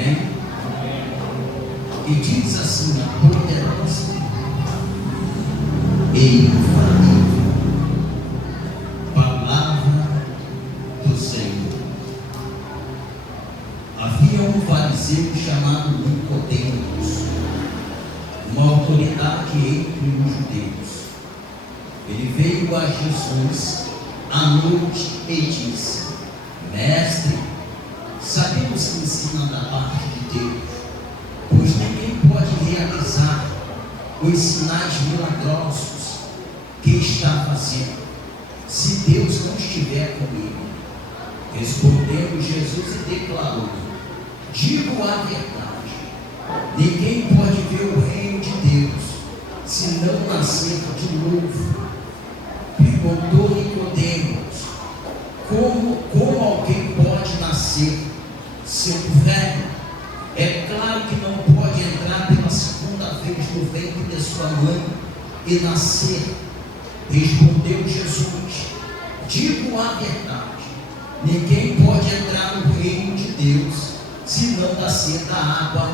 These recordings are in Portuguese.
Amém? E diz assim: a poderosa e infalível palavra do Senhor. Havia um fariseu chamado Nicodemos, uma autoridade entre os judeus. Ele veio a Jesus à noite e disse: Mestre, sabemos que ensina da parte de Deus, pois ninguém pode realizar os sinais milagrosos que está fazendo, se Deus não estiver com ele. Respondeu Jesus e declarou: Digo a verdade, ninguém pode ver o reino de Deus se não nascer de novo. Perguntou Nicodemos: como alguém pode nascer sendo velho? É claro que não pode entrar pela segunda vez no ventre de sua mãe e nascer. Respondeu Jesus: Digo a verdade, ninguém pode entrar no reino de Deus se não nascer da água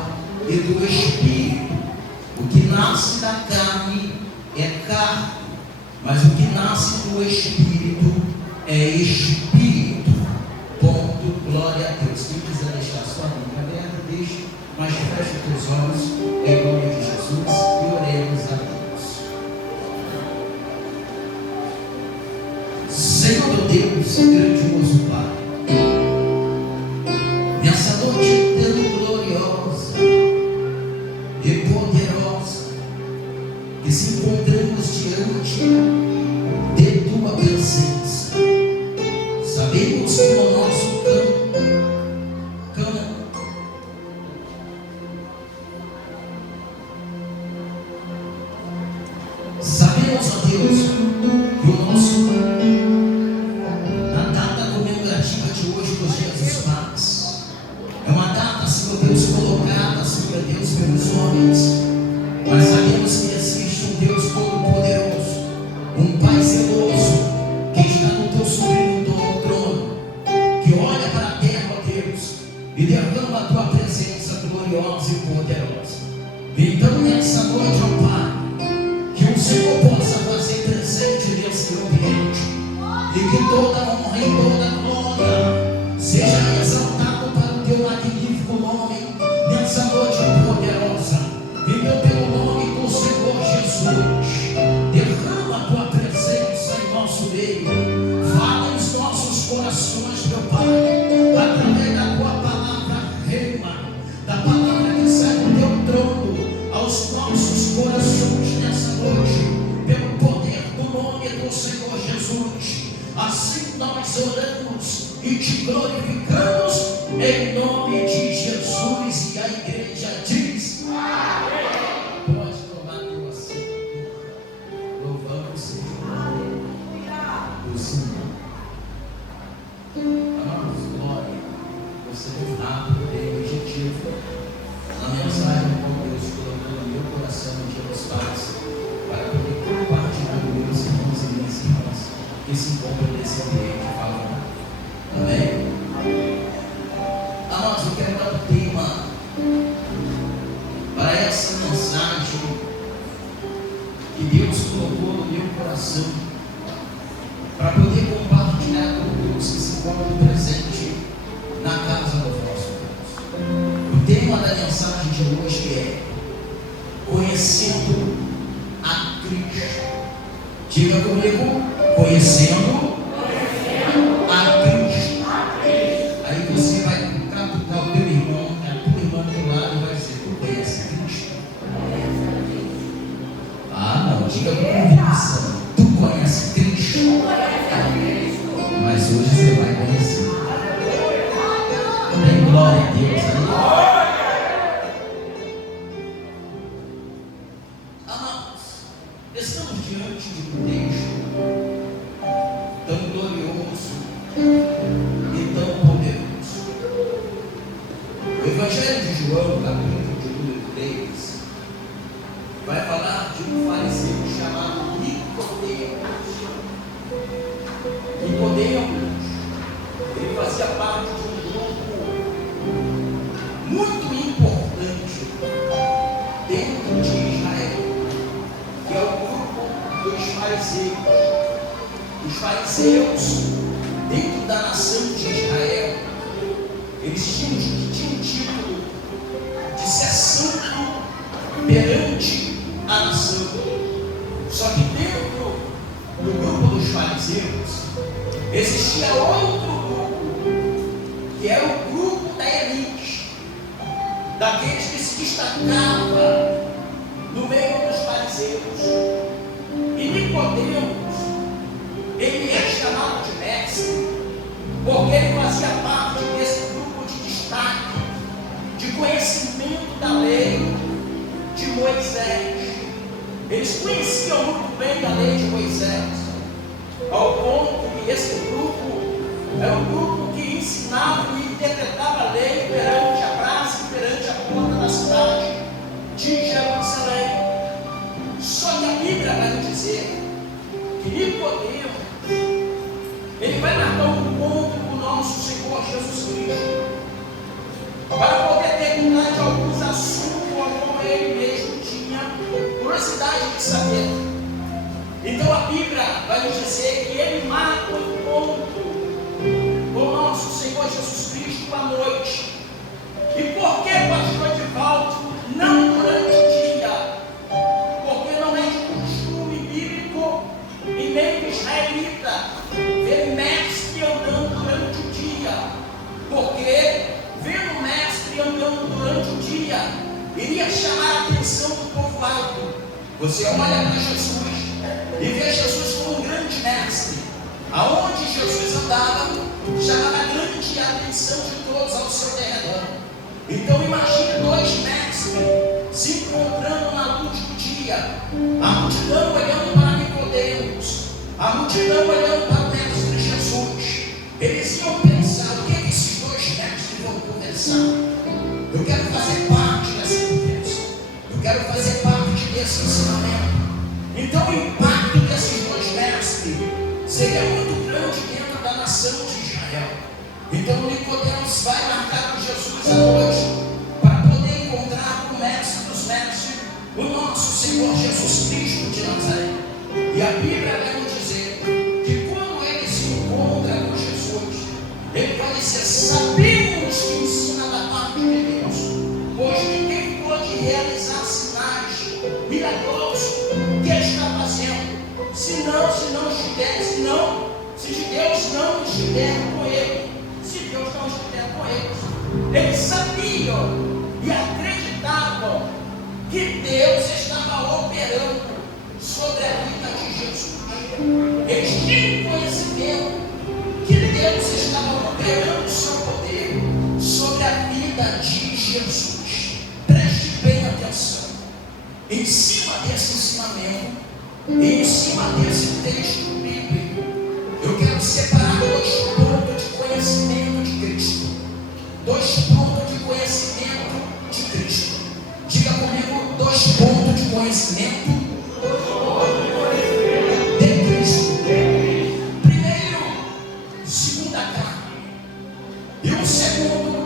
e do Espírito. O que nasce da carne é carne, mas o que nasce do Espírito é Espírito. Ponto. Glória a Deus. Quem quiser deixar sua Bíblia aberta, deixe, mas feche os teus olhos em nome de Jesus e oremos a Deus. Senhor Deus, grandioso Pai, nessa noite tão gloriosa e poderosa que se encontramos diante de tua presença, sabemos que o nosso sabemos, ó Deus, que o nosso a data comemorativa de hoje dos Dias dos Pais é uma data, Senhor Deus, colocada, Senhor Deus, pelos homens, mas sabemos que existe um Deus todo-poderoso, um Pai zeloso, que está no teu sublime trono, que olha para a terra, ó Deus, e derrama a tua presença gloriosa e poderosa. Então, nessa noite, ó Pai, que o Senhor possa fazer presente nesse ambiente, e que toda honra e toda glória seja exaltado para o teu magnífico nome nessa noite poderosa. Então, pelo nome do Senhor Jesus, derrama a tua presença em nosso meio, fala nos nossos corações, meu Pai, através da tua palavra rema, da palavra que sai do teu trono aos nossos corações nessa noite, pelo poder do nome do Senhor Jesus. Assim nós oramos e te glorificamos em nome de Jesus. E a igreja diz: Amém. Pode tomar teu assento. Louvamos o Senhor. O Senhor. Amados, glória. Você é rápido, tem objetivo. A mensagem que Deus colocou no meu coração no Dia dos Pais, para poder compartilhar com meus irmãos e minhas irmãs que se encontram nesse ambiente falando. Amém? Amados, eu quero dar um tema para essa mensagem que Deus colocou no meu coração, para poder compartilhar com todos que se encontram presentes na casa do nosso Deus. O tema da mensagem de hoje é Conhecendo a Cristo. Diga comigo: Conhecendo a Cristo. Aí você vai catucar o teu irmão, a tua irmã do teu lado, e vai dizer: Tu conhece Cristo? Ah, não, diga com convicção: Tu conhece Cristo? Mas hoje você vai conhecer. Tem glória a Deus aí. Estamos diante de um texto tão glorioso e tão poderoso. O Evangelho de João, capítulo de número 3, vai falar de um fariseu chamado Nicodemos. Nicodemos, ele fazia parte de um grupo muito importante dentro de Israel, que é o grupo dos fariseus. Os fariseus, dentro da nação de Israel, eles tinham um título de ser santo perante a nação. Só que dentro do grupo dos fariseus existia outro grupo, que era o grupo da elite, daqueles que se destacavam no meio dos fariseus. E Nicodemos, ele é chamado de mestre, porque ele fazia parte desse grupo de destaque, de conhecimento da lei de Moisés. Eles conheciam muito bem a lei de Moisés, ao ponto que esse grupo era um grupo que ensinava e interpretava a lei perante a praça e perante a porta da cidade de Jerusalém. Só que a Bíblia vai nos dizer que Nicodemos, ele vai marcar um encontro com o nosso Senhor Jesus Cristo, para poder terminar de alguns assuntos como ele mesmo tinha curiosidade de saber. Então a Bíblia vai nos dizer que ele marca um encontro com o nosso Senhor Jesus Cristo à noite. E por que, pastor Edivaldo, não durante o dia? Porque não é de costume bíblico e nem israelita ver mestre andando durante o dia, porque vendo o mestre andando durante o dia iria chamar a atenção do povoado. Você olha para Jesus e vê Jesus como um grande mestre. Aonde Jesus andava, chamava grande a atenção de todos ao seu derredor. Então imagine dois mestres se encontrando na luz do dia, a multidão olhando para Nicodemos, a multidão olhando para o mestre Jesus. Eles iam pensar: o que é que esses dois mestres vão conversar? Eu quero fazer parte dessa conversa, eu quero fazer parte desse ensinamento. Então o impacto desses dois mestres seria muito grande dentro da nação de Israel. Então Nicodemos vai marcar com Jesus à noite para poder encontrar com o mestre dos mestres, o nosso Senhor Jesus Cristo de Nazaré. E a Bíblia vai nos dizer que quando ele se encontra com Jesus, ele vai dizer: sabemos que ensina da parte de Deus, pois ninguém pode realizar sinais milagrosos que está fazendo, se Deus não estiver com ele. Se Deus não estiver com eles, eles sabiam e acreditavam que Deus estava operando sobre a vida de Jesus. Eles tinham conhecimento que Deus estava operando o seu poder sobre a vida de Jesus. Preste bem atenção. Em cima desse ensinamento, em cima desse texto bíblico, eu quero separar dois pontos de conhecimento de Cristo. Dois pontos de conhecimento de Cristo. Diga comigo: dois pontos de conhecimento de Cristo. Primeiro, segundo a carne. E o segundo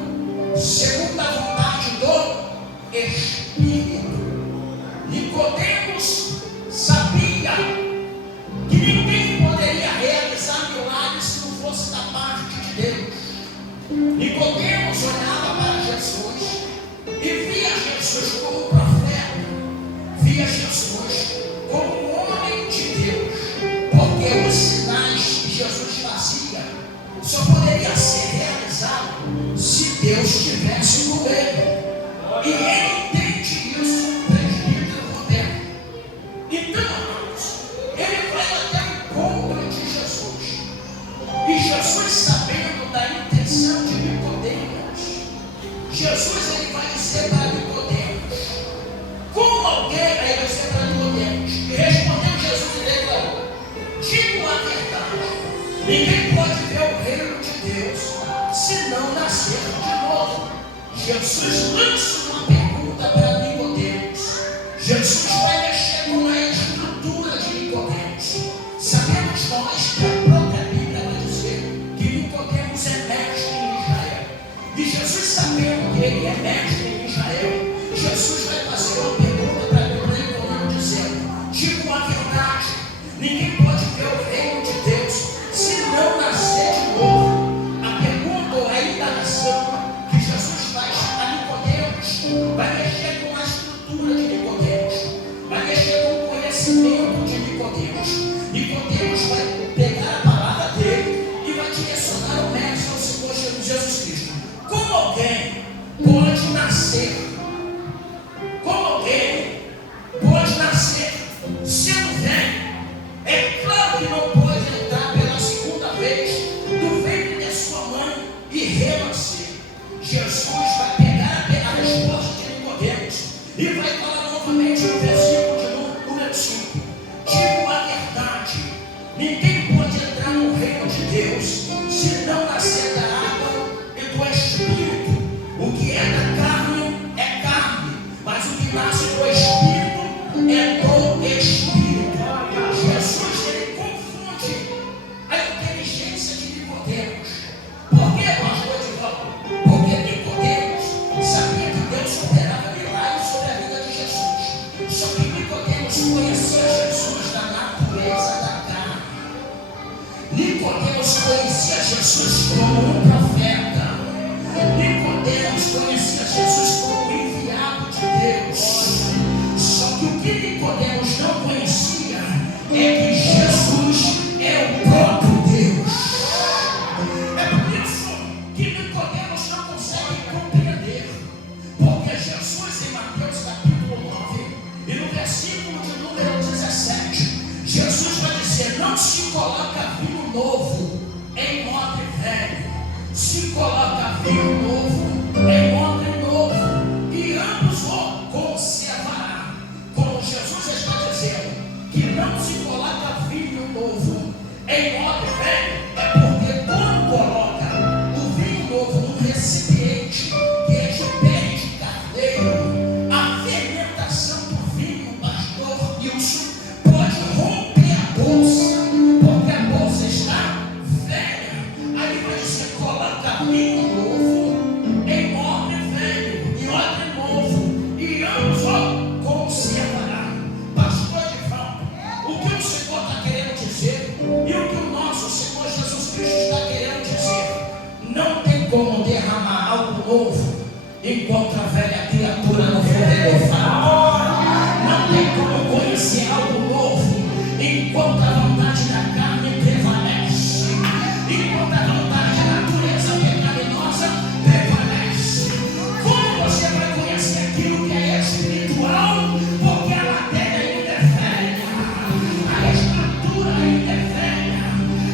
a vontade do Espírito. Nicodemos sabia que ninguém poderia realizar milagres se não fosse da parte de Deus. Nicodemos olhava para Jesus e via Jesus como profeta, via Jesus como homem de Deus, porque os sinais que Jesus fazia só poderia ser realizado se Deus estivesse com ele. E ele entende isso, presbítero Roberto. Então, ele vai até o encontro de Jesus. E Jesus, sabendo da intenção de Nicodemos, Jesus ele vai dizer para Nicodemos: como alguém vai dizer para Nicodemos? E respondeu Jesus e declarou: digo a verdade, ninguém pode ver o reino de Deus se não nascer de novo. Jesus lança uma pergunta para Nicodemos. Jesus vai mexer com a estrutura de Nicodemos. Sabemos nós que a própria Bíblia vai dizer que Nicodemos é mestre em Israel. E Jesus, sabendo que ele é mestre pode nascer como alguém, pode nascer sendo velho. É claro que não pode entrar pela segunda vez do ventre de sua mãe e renascer. Jesus vai pegar a resposta de Nicodemos e vai falar novamente no versículo de número 5. Digo a verdade, ninguém pode entrar no reino de Deus se não nascer da água e do Espírito. O que é da carne é carne, mas o que nasce do Espírito é do Espírito. Jesus, ele confunde a inteligência de Nicodemos. Por que, pastor Edivaldo? Porque Nicodemos sabia que Deus operava milagres sobre a vida de Jesus. Só que Nicodemos conhecia Jesus da natureza da carne. Nicodemos conhecia Jesus como um profeta. Nicodemos conhecia Jesus como enviado de Deus. Só que o que Nicodemos não conhecia é que Jesus é o próprio Deus. É por isso que Nicodemos não consegue compreender. Porque Jesus, em Mateus capítulo 9, e no versículo de número 17, Jesus vai dizer: não se coloca vinho novo em odre velho, se coloca vinho novo em odre novo, e ambos o conservará. Como Jesus está dizendo que não se coloca vinho novo em odre velho, é porque quando coloca o vinho novo num recipiente que é de pele de carneiro, a fermentação do vinho, pastor Wilson, pode romper a bolsa, porque a bolsa está velha. Aí vai dizer: coloca vinho novo em odre velho e odre novo, e ambos o conservará. Pastor Edivaldo, o que o Senhor está querendo dizer e o que o nosso Senhor Jesus Cristo está querendo dizer: não tem como derramar algo novo enquanto a velha criatura não for renovada. Não tem como conhecer algo novo enquanto a vontade da carne prevalece, enquanto a vontade da natureza pecaminosa prevalece. Como você vai conhecer aquilo que é espiritual? Porque a matéria ainda é velha, a estrutura ainda é velha.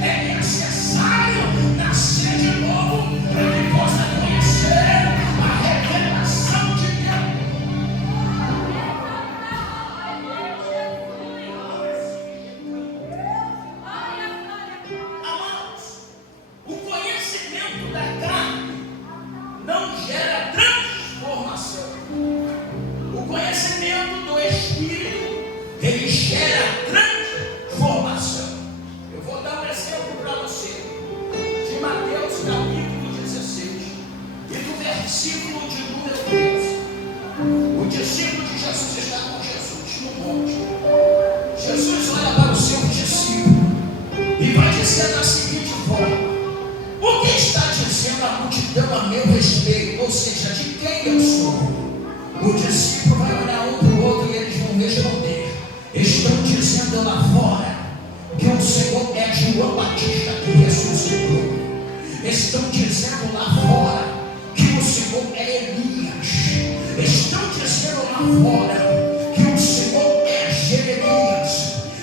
É necessário nascer de novo para que possa conhecer a revelação de Deus. Amados, o conhecimento da carne não gera transformação. O conhecimento do Espírito, ele gera transformação. Eu vou dar um exemplo para você, de Mateus capítulo 16, e do versículo de número 13. O discípulo de Jesus está com Jesus no monte. Jesus olha para o seu discípulo e vai dizer da seguinte forma: o que está dizendo a multidão a meu respeito? Ou seja, de quem eu sou? O discípulo vai olhar um para o outro e eles vão responder: estão dizendo lá fora que o Senhor é João Batista que ressuscitou. Estão dizendo lá fora que o Senhor é Elias. Estão dizendo lá fora que o Senhor é Jeremias.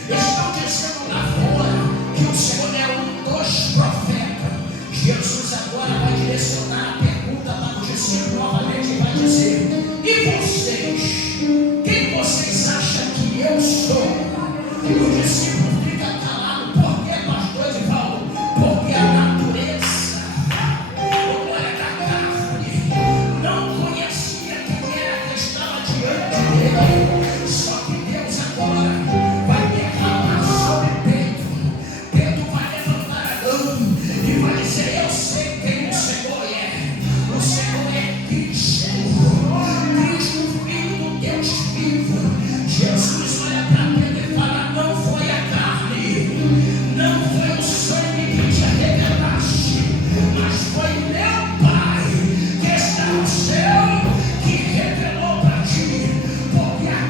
Estão dizendo lá fora que o Senhor é um dos profetas. Jesus agora vai direcionar a pergunta para o discípulo novamente e vai dizer: e vocês? Quem vocês acham que eu sou? O discípulo fica calado. Por que, pastor Edivaldo? Porque a natureza, olha, da carne, não conhecia quem era que estava diante dele. Só que Deus agora vai derramar sobre Pedro. Pedro vai levantar a mão e vai dizer: eu sei quem o Senhor é. O Senhor é Cristo, Cristo, Filho do Deus vivo. Jesus olha para Pedro e fala: não foi a carne, não foi o sangue que te revelaste, mas foi meu Pai que está no céu que revelou para ti. Porque a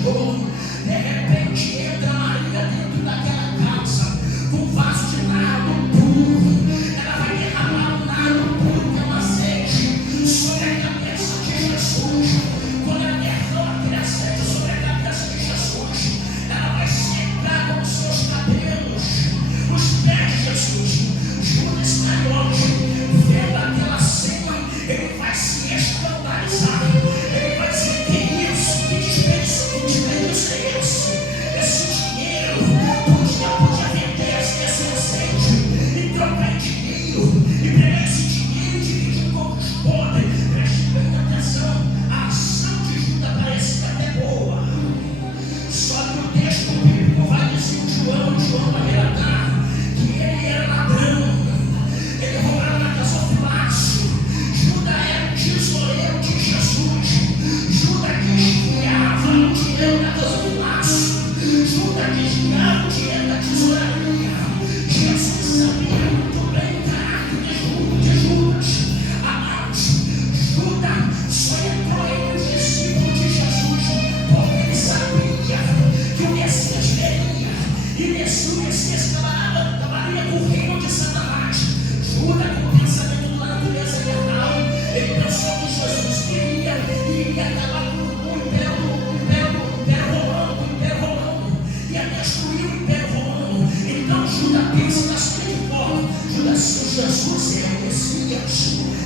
pastor. De repente entra Maria dentro daquela casa, com um vaso de nardo puro. Ela vai derramar o nardo puro, que é um azeite, sobre a cabeça de Jesus. Quando ela derrama aquele azeite sobre a cabeça de Jesus, ela vai secar com os seus cabelos os pés de Jesus. Judas Iscariote, vendo aquela cena, ele vai se escandalizar. Ele vai dizer: que isso? Que desperdício é esse? Esse dinheiro podia vender esse azeite e trocar em dinheiro, e pegar esse dinheiro e dividir com os pobres. Preste bem atenção, a ação de Judas parece até boa, só que o texto bíblico vai dizer: João vai relatar que ele era ladrão, ele roubava na casa do Pilatos. Judas era o tesoureiro de Jesus. Judas desviava o dinheiro da casa do Pilatos. Judas desviava o dinheiro da tesouraria. Jesus sabia muito bem o caráter de Judas. Amados, Judas só entrou entre os discípulos de Jesus porque ele sabia que o Messias viria. E nesse Messias trabalharia com o reino de Satanás. Judas, com o pensamento da natureza carnal, ele pensou que Jesus iria acabar com o Império Romano, ia destruir o Império Romano. Então Judas pensa da seguinte forma: Judas, se Jesus é o Messias,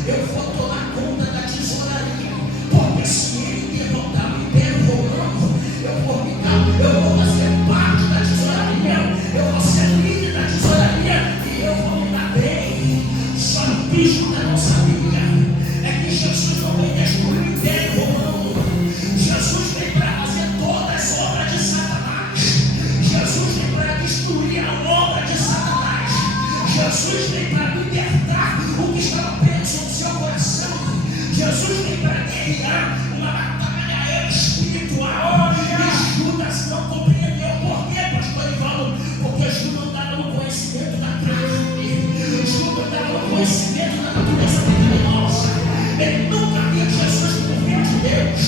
eu vou tomar conta da tesouraria, porque se ele derrotar o Império Romano, eu vou fazer parte da tesouraria, eu vou ser líder da tesouraria e eu vou me dar bem. Só que Judas não sabia é que Jesus não veio destruir o Império Romano. Jesus veio para fazer todas as obras de Satanás. Jesus veio para destruir a obra de Satanás. Jesus veio para libertar o que estava preso no seu coração. Jesus veio para guerrear uma batalha espiritual. E Judas não compreendeu. Por quê, pastor Ivaldo? Porque Judas estava no conhecimento da carne. Judas estava no conhecimento da natureza pecaminosa. Ele nunca viu Jesus como filho de Deus.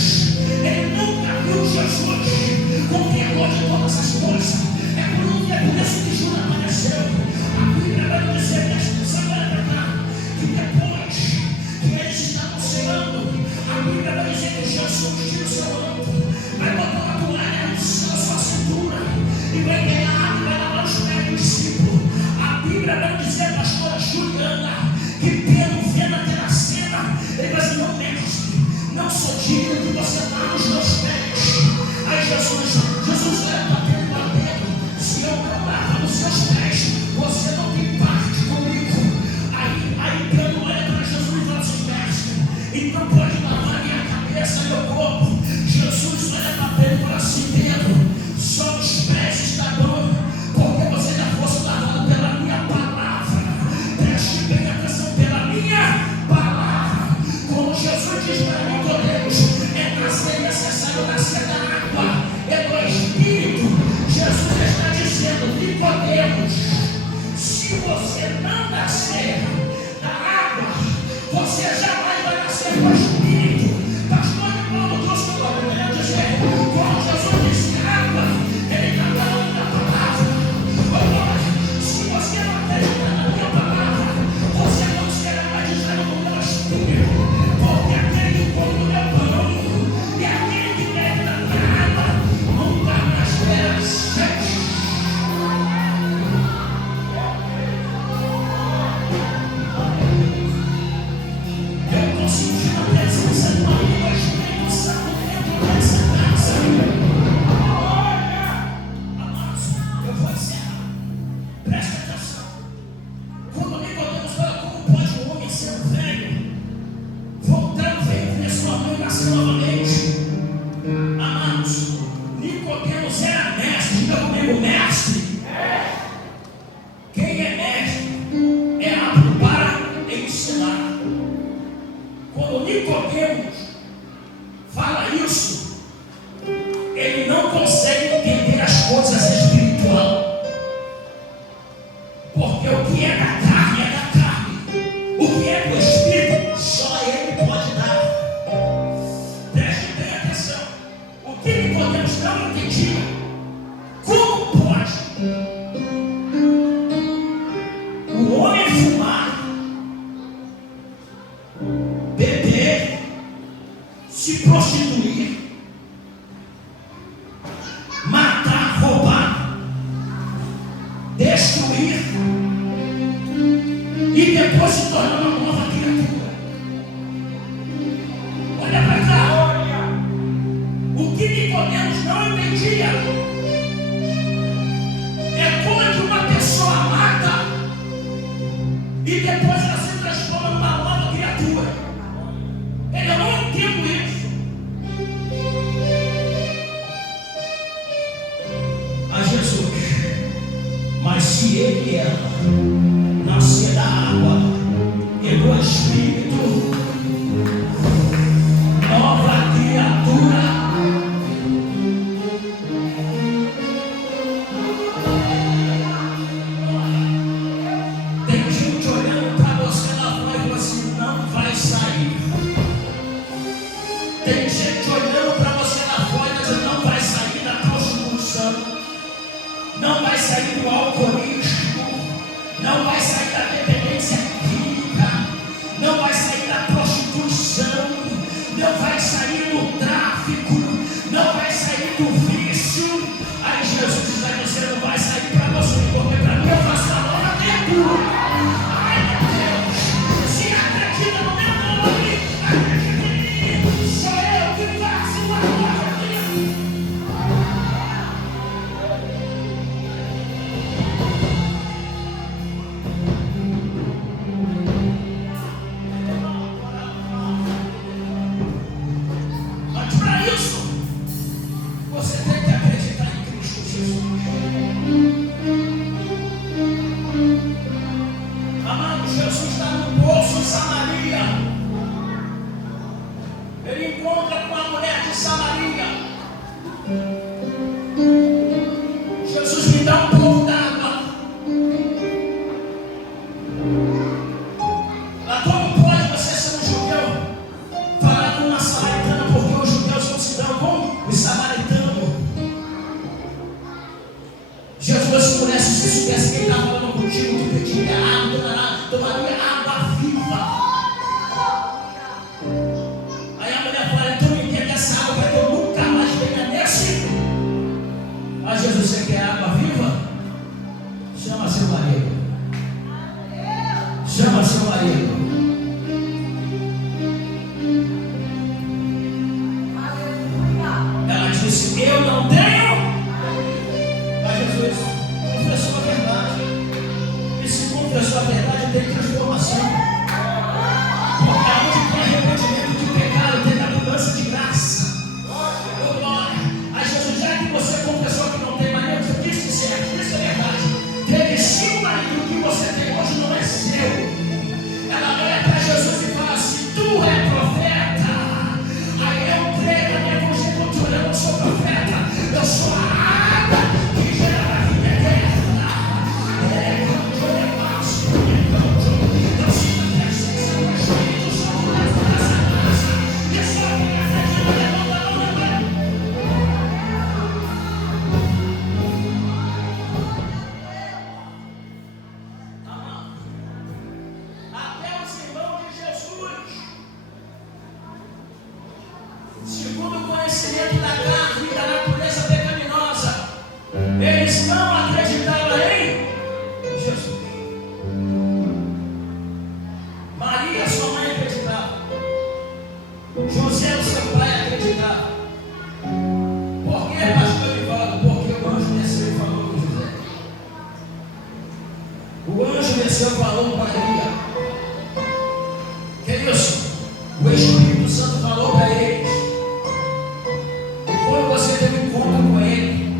Ele nunca viu Jesus como criador de todas as coisas. É por isso que Judas apareceu. A Bíblia vai dizer, que depois que eles estavam chegando, a Bíblia vai dizer que Jesus tira o seu manto, vai botar uma toalha na sua cintura e vai pegar água e vai lavar os pés do discípulo. A Bíblia vai dizer, pastora Juliana, que Pedro vendo aquela cena, ele vai dizer: não, mestre, não sou digno de você dar os meus pés. Aí Jesus olha para Pedro e fala: Pedro, se eu não lavar os seus pés, você não tem parte comigo. Aí Pedro olha para Jesus e fala assim: mestre, então pode lavar minha cabeça e meu corpo. Jesus olha para Pedro e fala assim: Pedro, só os pés está bom, porque você já fosse lavado pela minha palavra. Preste bem atenção, pela minha palavra. Como Jesus diz para Nicodemos, é necessário nascer da água, é do Espírito. Jesus está dizendo: Nicodemos, se você não nascer da água, você jamais vai nascer do Espírito. Pastor Paulo trouxe o documento dizer: quando Jesus disse água, ele está falando da palavra. Se você não acreditar na minha palavra, você não será batizado no meu Espírito. Porque aquele que come o meu pão e aquele que bebe da minha água nunca mais terá sede. Eu estou sentindo a presença do Espírito Santo dentro dessa casa. Amados, eu vou encerrar. Presta atenção. Quando Nicodemos fala: como pode um homem ser velho, voltar o ventre de sua mãe e nascer novamente? Amados, Nicodemos era mestre. Diga comigo: mestre. Quem é mestre é apto para ensinar. Quando Nicodemos fala isso, ele não consegue entender as coisas espirituais. Porque o que é da carne é da carne. O que é do Espírito, só Ele pode dar. Preste bem atenção. O que Nicodemos não entendiam como pode o homem fumar, beber, se prostituir, matar, roubar, destruir e depois se tornar uma nova criatura. Olha para cá. O que Nicodemos não entendia é como uma pessoa mata e depois ela se transforma numa nova criatura. Eu não entendo isso. A Jesus, mas se ele era nascer da água e do Espírito, nova criatura. Tem gente olhando para você lá fora e dizendo: não vai sair da prostituição, não vai sair do alcoolismo, não vai sair da dependência química, não vai sair da prostituição, não vai sair do tráfico, não vai sair do vício. Aí Jesus diz: aí você não vai sair para você, porque para mim eu faço a nova criatura. Ai meu Deus, se acredita no meu nome, acredita em mim. Sou eu que faço uma nova criatura. Mas para isso, você tem que acreditar em Cristo Jesus. Amado, Jesus está no poço de Samaria. Ele encontra com a mulher de Samaria. Jesus, me dá um pouco d'água. Mas como pode você ser um judeu falar com uma samaritana, porque os judeus não se dão com os samaritanos? Jesus, se pudesse, se soubesse quem estava falando contigo, tu pediria água, tomaria água viva. Aí a mulher fala: então me entende essa água para que eu nunca mais venha nesse. Aí Jesus: você quer água viva? Chama seu marido. Chama seu marido. Ela disse: eu não tenho. Mas Jesus confessou a verdade. E se confessou a verdade, tem transformação. Porque aonde tem arrependimento de pecado, tem abundância de graça. Oh, glória. Aí Jesus: já que você confessou que não tem marido, você disse que certo, isso é verdade. Teve sim um marido, o que você tem hoje não é seu. Ela olha para Jesus e fala assim: tu é profeta. Aí eu creio na minha conjectura: eu não sou profeta, eu sou a água que gera a vida eterna. É quando eu passo, eu sinto a presença do Espírito Santo nessa casa. E só quem acredita, levanta a mão. Até os irmãos de Jesus, segundo o conhecimento da carne e da natureza pecaminosa, eles não acreditavam em Jesus. Maria, sua mãe, acreditava. José, o seu pai, acreditava. Por que, pastor Ivaldo? Porque o anjo desceu e falou com José. O anjo desceu e falou com Maria. Que é isso? O Espírito Santo falou para eles. E quando você teve um encontro com ele,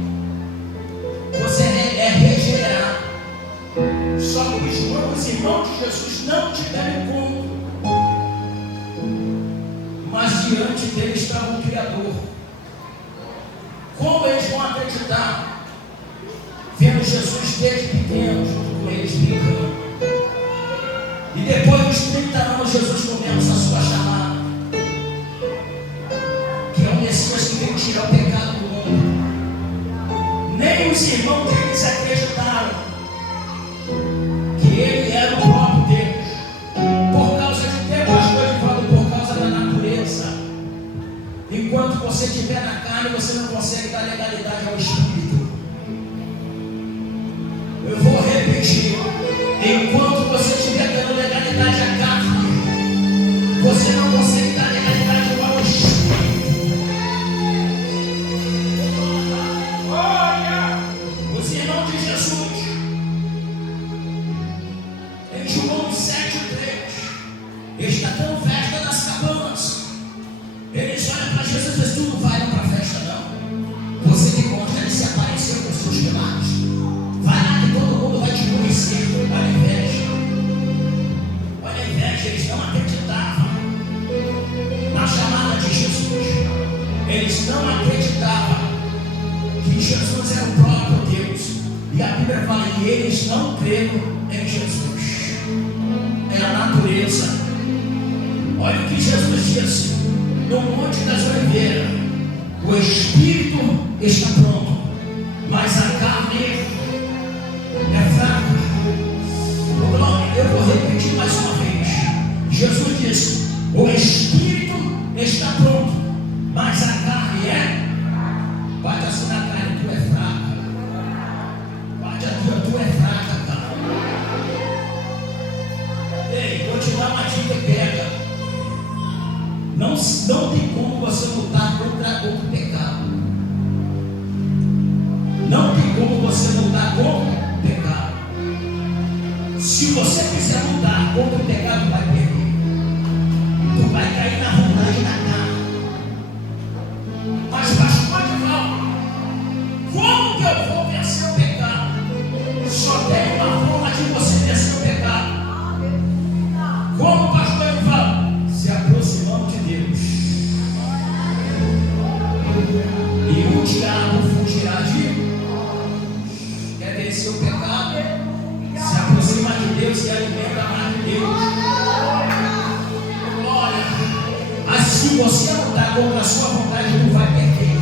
você é regenerado. Só que os irmãos de Jesus não tiveram encontro. Mas diante dele estava o Criador. Como eles vão acreditar? Vendo Jesus desde pequeno, junto com eles, brincando. E depois dos 30 anos, Jesus começa a sua chamada, que é o Messias que veio tirar o pecado do mundo. Nem os irmãos deles acreditaram que ele era o próprio Deus. Por causa de ter, pastor Edivaldo, por causa da natureza. Enquanto você estiver na carne, você não consegue dar legalidade ao Espírito. Eu vou repetir. Enquanto você estiver dando legalidade à carne, você não consegue dar legalidade ao Espírito. Os irmãos de Jesus, em João 7:3, está tendo festa nas cabanas. Eles olham para Jesus e dizem: tu não vai para a festa, não. Você que conta, ele se apareceu com os seus milagres. Vai lá que todo mundo vai te conhecer. Olha a inveja. Olha a inveja. Eles não acreditavam na chamada de Jesus. Eles não acreditavam que Jesus era o próprio Deus. E a Bíblia fala que eles não creram em Jesus. É a natureza. Olha o que Jesus disse no Monte das Oliveiras: o Espírito está pronto, mas a carne é fraca. Eu vou repetir mais uma vez. Jesus disse: o Espírito está pronto, mas a carne é. Bate assim na carne, tu é fraca. Bate a tua, tu é fraca, cara. Ei, vou te dar uma dica e pega. Não tem como você lutar contra o pecado. Não tem como você lutar contra o pecado. Se você quiser lutar contra o pecado, vai perder. Tu vai cair na vontade da carne. Mas pastor Edivaldo, como que eu vou vencer o pecado? Só tem uma forma de você vencer o pecado. Como, pastor Edivaldo? Se aproximando de Deus. E o diabo fugirá de. Quer vencer o pecado? Se aproxima de Deus e alimenta mais de Deus. Glória. Mas se você lutar contra a sua vontade, tu vai perder.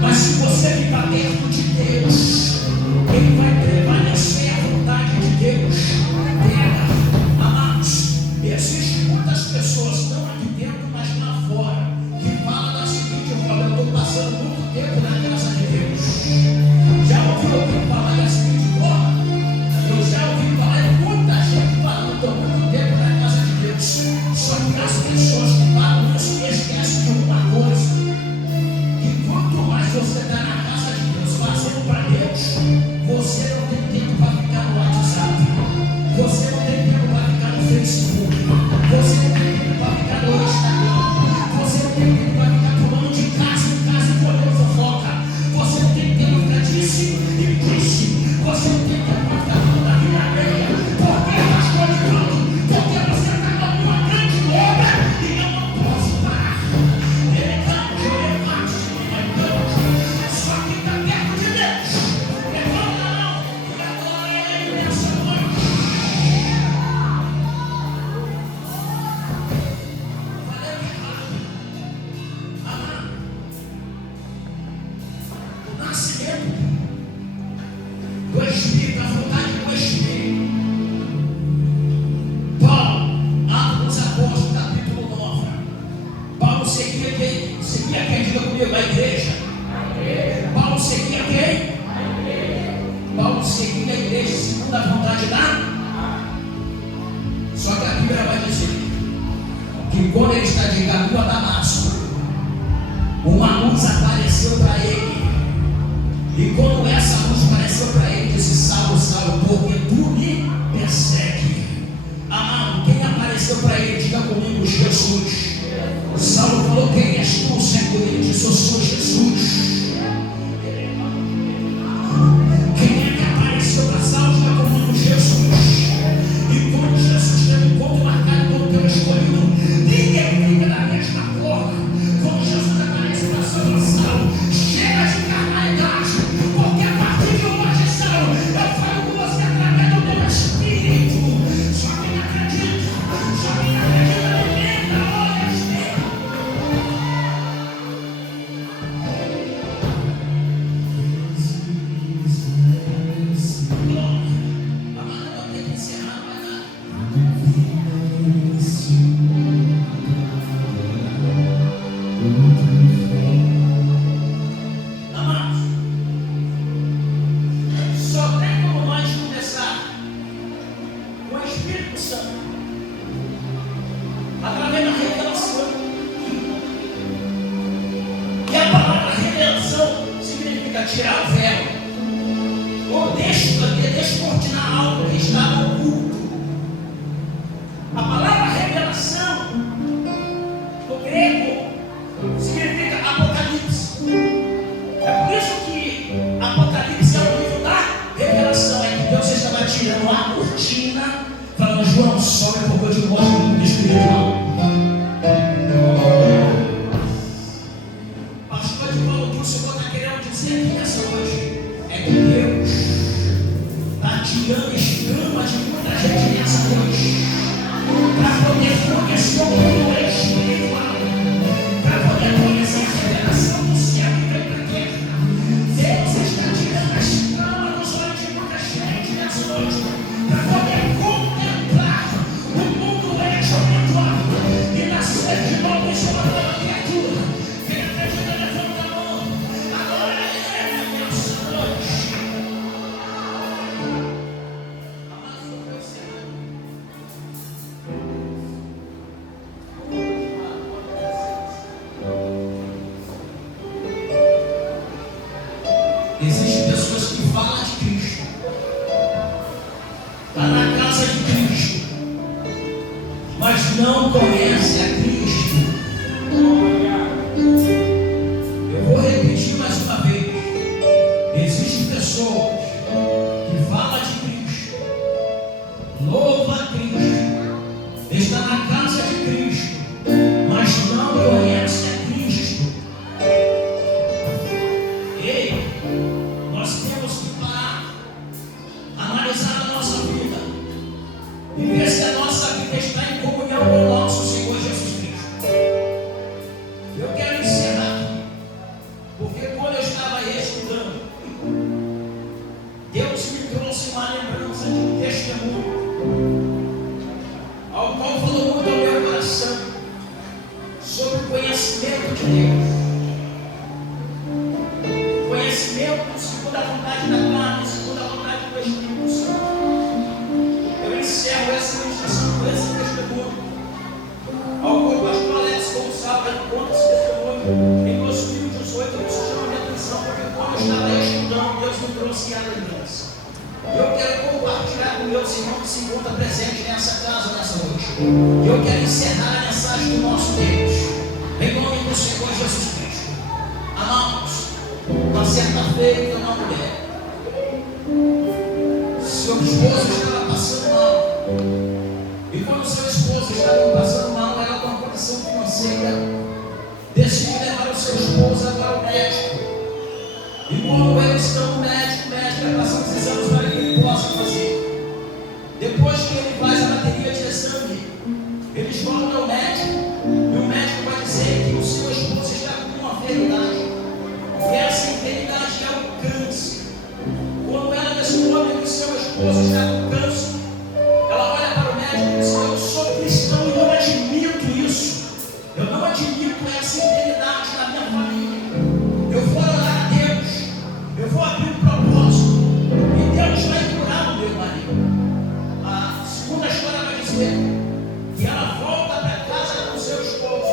Mas se você ficar perto de Deus, Ele vai prevalecer a vontade de Deus. Pega, amados. Existem muitas pessoas, não aqui dentro, mas lá fora, que falam da seguinte forma: eu estou passando muito tempo na graça de Deus. Já ouviu alguém falar da seguinte forma? Eu já ouvi falar de muita gente falando: estou muito tempo na casa de Deus. Só que as pessoas que falam isso esquecem de uma coisa: que quanto mais você está na casa de Deus fazendo para Deus, você não tem tempo para ficar no WhatsApp, você não tem tempo para ficar no Facebook, você não tem tempo para ficar no Instagram, você não tem tempo para ficar pulando de casa em casa e colhendo fofoca, você não tem tempo para disse e disse, você não tem tempo para ficar falando da vida alheia. Por que, pastor Edivaldo? Porque você está numa grande obra e eu não posso parar. Só que está perto de Deus. Levanta a mão e adora Ele nessa noite. Valeu, errado. Amado. O nascimento do Espírito, a vontade do Espírito. Paulo, Atos dos Apóstolos, capítulo 9. Paulo seguia quem? Seguia quem? Diga comigo, a igreja. Paulo seguia quem? Paulo seguia a igreja segundo a vontade da. Só que a Bíblia vai dizer que quando ele está de caminho a Damasco, uma luz apareceu para ele. E quando essa luz apareceu para ele, disse: Saulo, Saulo, por que tu me persegue? Amado, quem apareceu para ele? Diga comigo, Jesus. Saulo falou: quem és tu, Senhor? Ele disse: eu sou Jesus. Quem é que apareceu para Saulo? Diga comigo, Jesus. E quando Jesus teve um ponto marcado com o teu escolhido, ninguém fica da mesma cor. Quando Jesus aparece para Saulo, chega de carnalidade, porque a partir de hoje, Saulo, eu falo com você através do teu Espírito. Só quem acredita, alimenta, olha, Espírito. E a palavra revelação significa tirar o véu, ou descortinar algo que estava oculto. A palavra revelação, no grego, significa apocalipse. É por isso que Apocalipse é o livro da revelação. É que Deus estava tirando a cortina, falando: João, sobe porque eu te mostro o mundo espiritual. Pastor de Paulo, o que o Senhor está querendo dizer aqui nessa noite é que Deus está tirando escama de muita gente nessa noite, para poder conhecer o mundo espiritual, para poder conhecer a revelação do céu que vem para a terra. Deus está tirando a escama dos olhos de muita gente nessa noite, para poder contemplar o mundo espiritual e nascer de novo em sua nova criatura. Quem acredita, levanta a mão. Agora é nessa noite. Existem pessoas que falam de Cristo, está na casa de Cristo, mas não conhecem a Cristo. Eu vou repetir mais uma vez. Existem pessoas que falam de Cristo, louvam a Cristo, está na casa de Cristo, mas não conhecem a Cristo. Ei, nós temos que parar, analisar a nossa vida e ver se a nossa vida está em comunhão com o nosso Senhor Jesus Cristo. Eu quero encerrar aqui, porque quando eu estava estudando, Deus me trouxe uma lembrança de um testemunho, ao qual falou muito ao meu coração sobre o conhecimento de Deus. Conhecimento segundo a vontade da carne, segundo a vontade do Espírito Santo. Eu encerro essa ministração com esse testemunho, ao qual o pastor Alex Gonçalves conta esse testemunho em 2018. Isso chama minha atenção, porque quando eu estava estudando, Deus me trouxe a lembrança. Eu quero compartilhar com meus irmãos que se encontram presentes nessa casa, nessa noite. Eu quero encerrar a mensagem do nosso Deus, em nome do Senhor Jesus Cristo. Amados, uma certa feita, uma mulher, seu esposo estava passando mal, e quando seu esposo estava passando mal, ela com uma condição financeira, decidiu levar o seu esposo para o médico. E quando eles estão no médico, o médico vai passar os exames para que ele possa fazer. Depois que ele faz a bateria de exame, eles voltam ao médico, e o médico vai dizer que o seu esposo está com uma enfermidade. E essa enfermidade é o câncer. Quando ela descobre que o seu esposo está com câncer, ela olha para o médico e diz: eu sou cristão e não admito isso. Eu não admito essa enfermidade na minha família. Eu vou orar a Deus, eu vou abrir um propósito, e Deus vai curar o meu marido. A segunda história vai dizer que ela volta para casa com o seu esposo.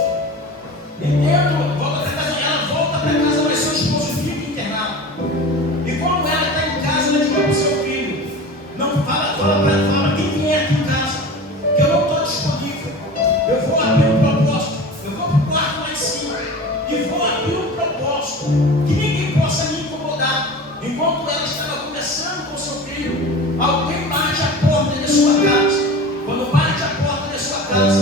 E dentro, volta para casa, ela volta para casa, mas seu esposo fica internado. E quando ela está em casa, ela diz para o seu filho: não fala quem vier aqui em casa, que eu não estou disponível. Eu vou abrir um propósito, eu vou para o quarto lá em cima e vou abrir um propósito que ninguém possa me incomodar. Enquanto ela estava conversando com seu filho, alguém bate a porta da sua casa. Quando bate a porta da sua casa,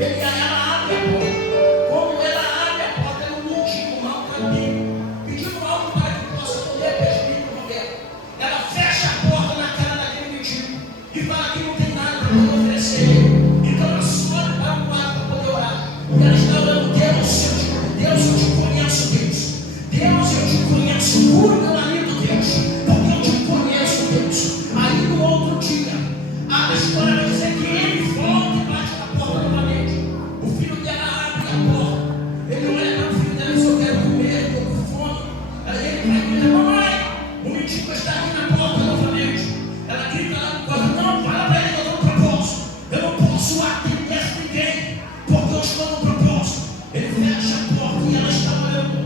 ela abre a porta. Como ela abre a porta, ela não mentiu, não caminho, pedindo algo para que possa poder permitir o governo. Ela fecha a porta na cara daquele mendigo e fala que não tem nada para poder oferecer. Então ela sobe para o quarto para poder orar. E ela está orando: Deus, eu te conheço, Deus. Deus, eu te conheço. Cura meu marido, Deus, porque eu te conheço, Deus. Aí no outro dia, a história vai dizer que ele volta e bate na porta novamente. O filho dela abre a porta. Ele olha para o filho dela e diz: eu quero comer, estou com fome. Aí ele vai e diz: mamãe, o mendigo está aqui na porta novamente. Ela grita lá no quarto: não, fala para ele que eu estou no propósito. Eu não posso atender ninguém, porque eu estou no propósito. Ele fecha a porta e ela está orando,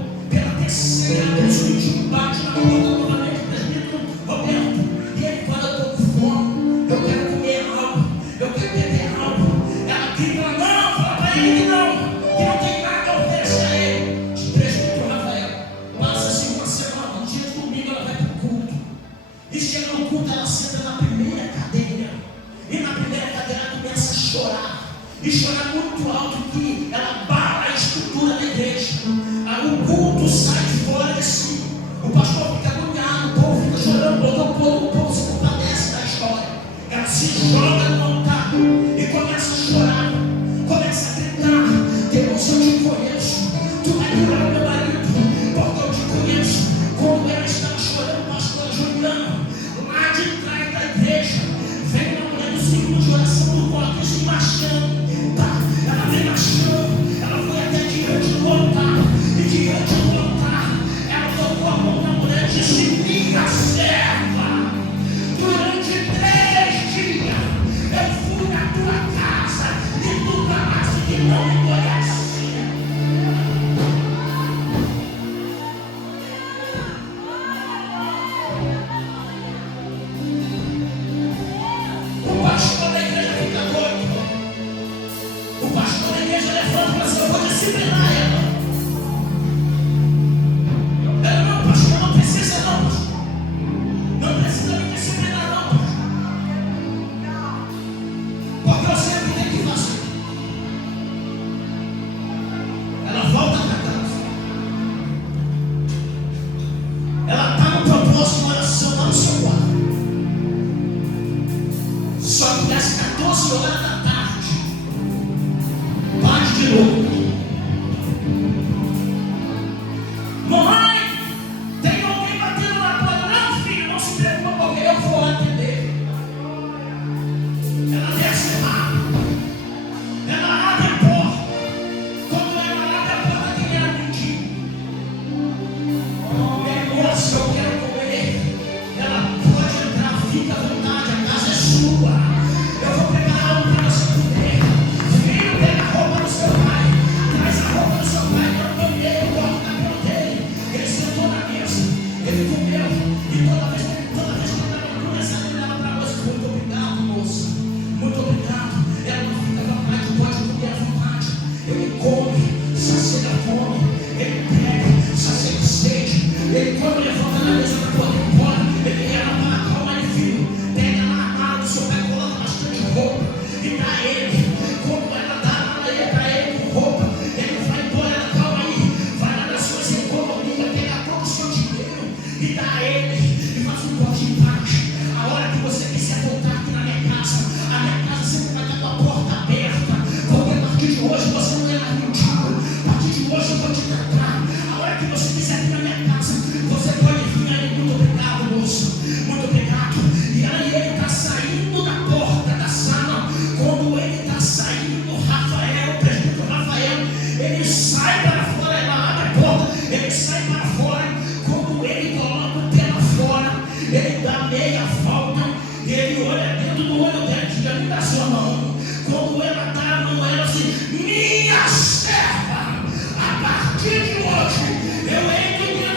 Minha serva, a partir de hoje, eu entro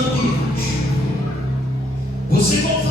vampiros. Você, qual